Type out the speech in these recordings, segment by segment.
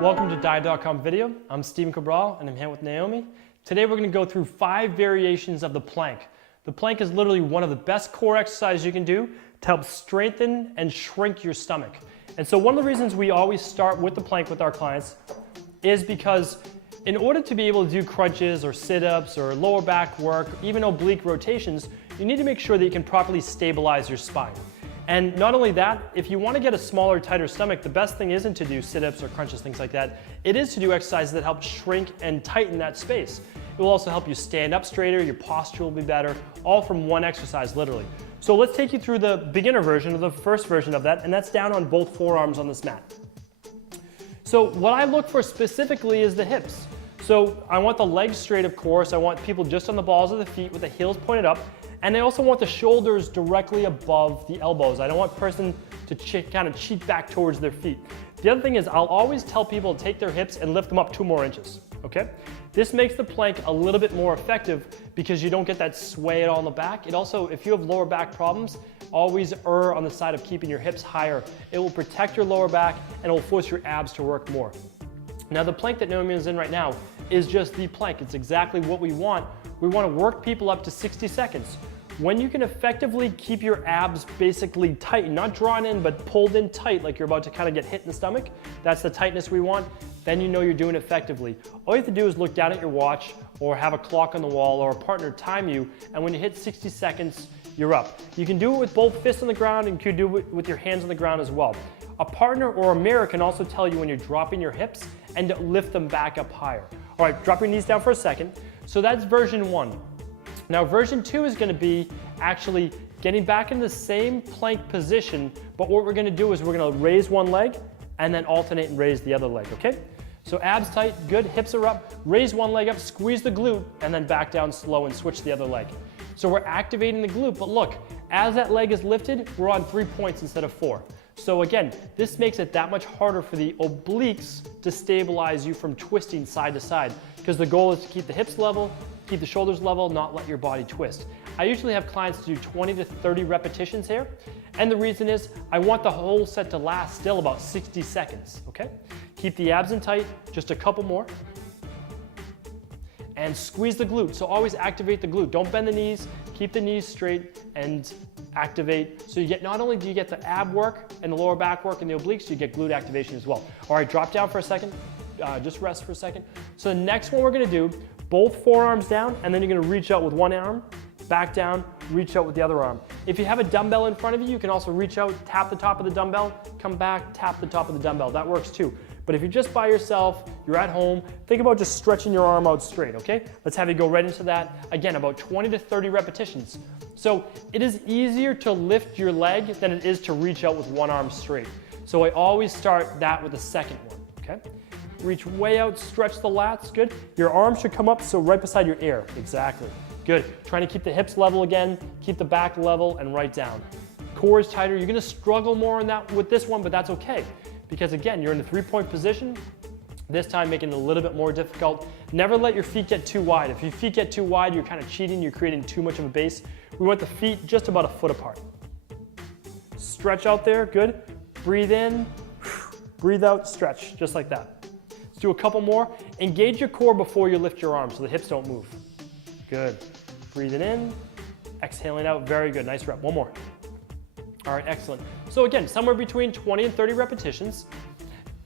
Welcome to Diet.com video. I'm Stephen Cabral and I'm here with Naomi. Today we're going to go through 5 variations of the plank. The plank is literally one of the best core exercises you can do to help strengthen and shrink your stomach. And so one of the reasons we always start with the plank with our clients is because in order to be able to do crunches or sit-ups or lower back work, even oblique rotations, you need to make sure that you can properly stabilize your spine. And not only that, if you want to get a smaller, tighter stomach, the best thing isn't to do sit-ups or crunches, things like that. It is to do exercises that help shrink and tighten that space. It will also help you stand up straighter, your posture will be better, all from one exercise, literally. So let's take you through the beginner version, or the first version of that, and that's down on both forearms on this mat. So what I look for specifically is the hips. So I want the legs straight, of course. I want people just on the balls of the feet with the heels pointed up. And I also want the shoulders directly above the elbows. I don't want a person to kind of cheat back towards their feet. The other thing is I'll always tell people to take their hips and lift them up 2 more inches, okay? This makes the plank a little bit more effective because you don't get that sway at all in the back. It also, if you have lower back problems, always err on the side of keeping your hips higher. It will protect your lower back and it will force your abs to work more. Now the plank that Naomi is in right now is just the plank. It's exactly what we want. We want to work people up to 60 seconds. When you can effectively keep your abs basically tight, not drawn in, but pulled in tight like you're about to kind of get hit in the stomach, that's the tightness we want, then you know you're doing it effectively. All you have to do is look down at your watch or have a clock on the wall or a partner time you, and when you hit 60 seconds, you're up. You can do it with both fists on the ground and you can do it with your hands on the ground as well. A partner or a mirror can also tell you when you're dropping your hips and lift them back up higher. All right, drop your knees down for a second. So that's version 1. Now version 2 is going to be actually getting back in the same plank position, but what we're going to do is we're going to raise one leg and then alternate and raise the other leg, okay? So abs tight, good, hips are up, raise one leg up, squeeze the glute, and then back down slow and switch the other leg. So we're activating the glute, but look, as that leg is lifted, we're on 3 points instead of 4. So again, this makes it that much harder for the obliques to stabilize you from twisting side to side, because the goal is to keep the hips level, keep the shoulders level, not let your body twist. I usually have clients do 20 to 30 repetitions here, and the reason is I want the whole set to last still about 60 seconds, okay? Keep the abs in tight, just a couple more, and squeeze the glute. So always activate the glute. Don't bend the knees, keep the knees straight and activate. So you get, not only do you get the ab work and the lower back work and the obliques, you get glute activation as well. All right, drop down for a second, just rest for a second. So the next one we're gonna do, both forearms down, and then you're gonna reach out with one arm, back down, reach out with the other arm. If you have a dumbbell in front of you, you can also reach out, tap the top of the dumbbell, come back, tap the top of the dumbbell. That works too. But if you're just by yourself, you're at home, think about just stretching your arm out straight, okay? Let's have you go right into that. Again, about 20 to 30 repetitions. So it is easier to lift your leg than it is to reach out with one arm straight. So I always start that with the second one, okay? Reach way out, stretch the lats, good. Your arms should come up, so right beside your ear, exactly. Good, trying to keep the hips level again, keep the back level and right down. Core is tighter, you're gonna struggle more on that with this one, but that's okay. Because again, you're in the 3-point position, this time making it a little bit more difficult. Never let your feet get too wide. If your feet get too wide, you're kind of cheating, you're creating too much of a base. We want the feet just about a foot apart. Stretch out there, good. Breathe in, breathe out, stretch, just like that. Let's do a couple more. Engage your core before you lift your arms so the hips don't move. Good. Breathing in, exhaling out, very good, nice rep. One more. All right, excellent. So again, somewhere between 20 and 30 repetitions.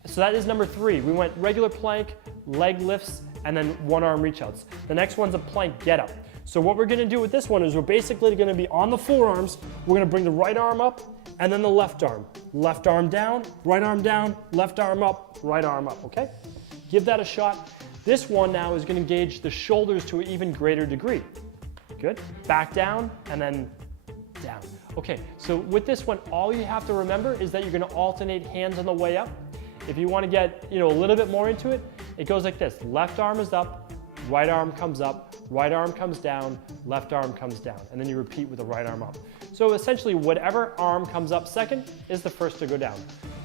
So that is number 3. We went regular plank, leg lifts, and then one arm reach outs. The next one's a plank get up. So what we're gonna do with this one is we're basically gonna be on the forearms, we're gonna bring the right arm up, and then the left arm. Left arm down, left arm up, right arm up, okay? Give that a shot. This one now is gonna engage the shoulders to an even greater degree. Good, back down, and then down. Okay, so with this one, all you have to remember is that you're gonna alternate hands on the way up. If you wanna get a little bit more into it, it goes like this. Left arm is up, right arm comes up, right arm comes down, left arm comes down, and then you repeat with the right arm up. So essentially, whatever arm comes up second is the first to go down.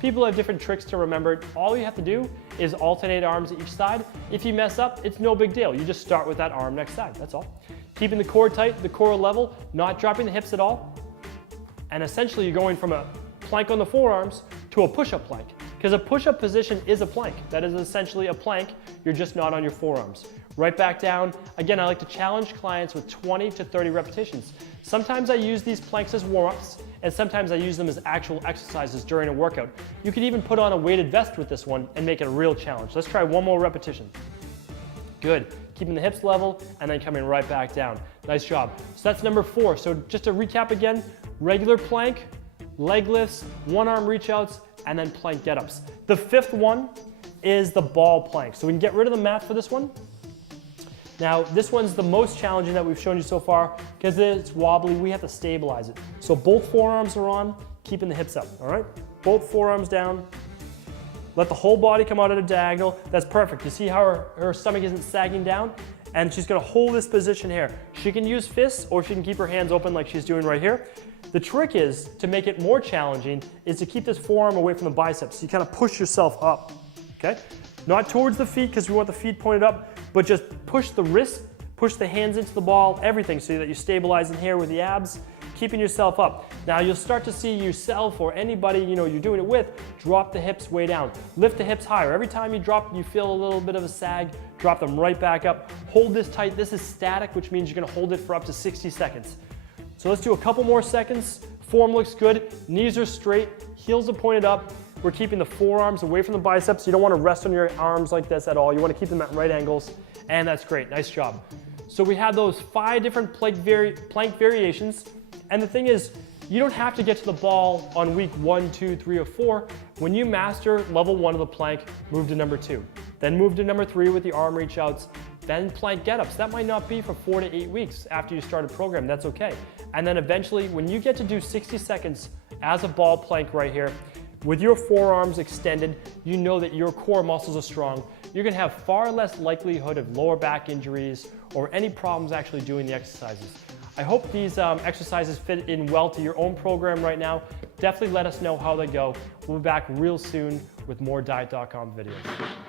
People have different tricks to remember. All you have to do is alternate arms at each side. If you mess up, it's no big deal. You just start with that arm next side, that's all. Keeping the core tight, the core level, not dropping the hips at all. And essentially, you're going from a plank on the forearms to a push-up plank. because a push-up position is a plank. That is essentially a plank, you're just not on your forearms. Right back down. Again, I like to challenge clients with 20 to 30 repetitions. Sometimes I use these planks as warm-ups, and sometimes I use them as actual exercises during a workout. You can even put on a weighted vest with this one and make it a real challenge. Let's try one more repetition. Good. Keeping the hips level and then coming right back down. Nice job. So that's number 4. So just to recap again, regular plank, leg lifts, one arm reach outs, and then plank get-ups. The 5th one is the ball plank. So we can get rid of the mat for this one. Now, this one's the most challenging that we've shown you so far because it's wobbly, we have to stabilize it. So both forearms are on, keeping the hips up, all right? Both forearms down. Let the whole body come out at a diagonal. That's perfect. You see how her stomach isn't sagging down? And she's gonna hold this position here. She can use fists or she can keep her hands open like she's doing right here. The trick is, to make it more challenging, is to keep this forearm away from the biceps. So you kind of push yourself up, okay? Not towards the feet because we want the feet pointed up, but just push the wrist, push the hands into the ball, everything, so that you're stabilizing here with the abs, keeping yourself up. Now you'll start to see yourself or anybody you're doing it with drop the hips way down. Lift the hips higher. Every time you drop, you feel a little bit of a sag, drop them right back up. Hold this tight. This is static, which means you're gonna hold it for up to 60 seconds. So let's do a couple more seconds. Form looks good. Knees are straight, heels are pointed up. We're keeping the forearms away from the biceps. You don't want to rest on your arms like this at all. You want to keep them at right angles, and that's great. Nice job. So we have those 5 different plank variations, and the thing is, you don't have to get to the ball on week 1, 2, 3, or 4. When you master level 1 of the plank, move to number 2. Then move to number 3 with the arm reach outs, then plank get-ups. That might not be for 4 to 8 weeks after you start a program. That's okay. And then eventually, when you get to do 60 seconds as a ball plank right here, with your forearms extended, you know that your core muscles are strong. You're gonna have far less likelihood of lower back injuries or any problems actually doing the exercises. I hope these exercises fit in well to your own program right now. Definitely let us know how they go. We'll be back real soon with more Diet.com videos.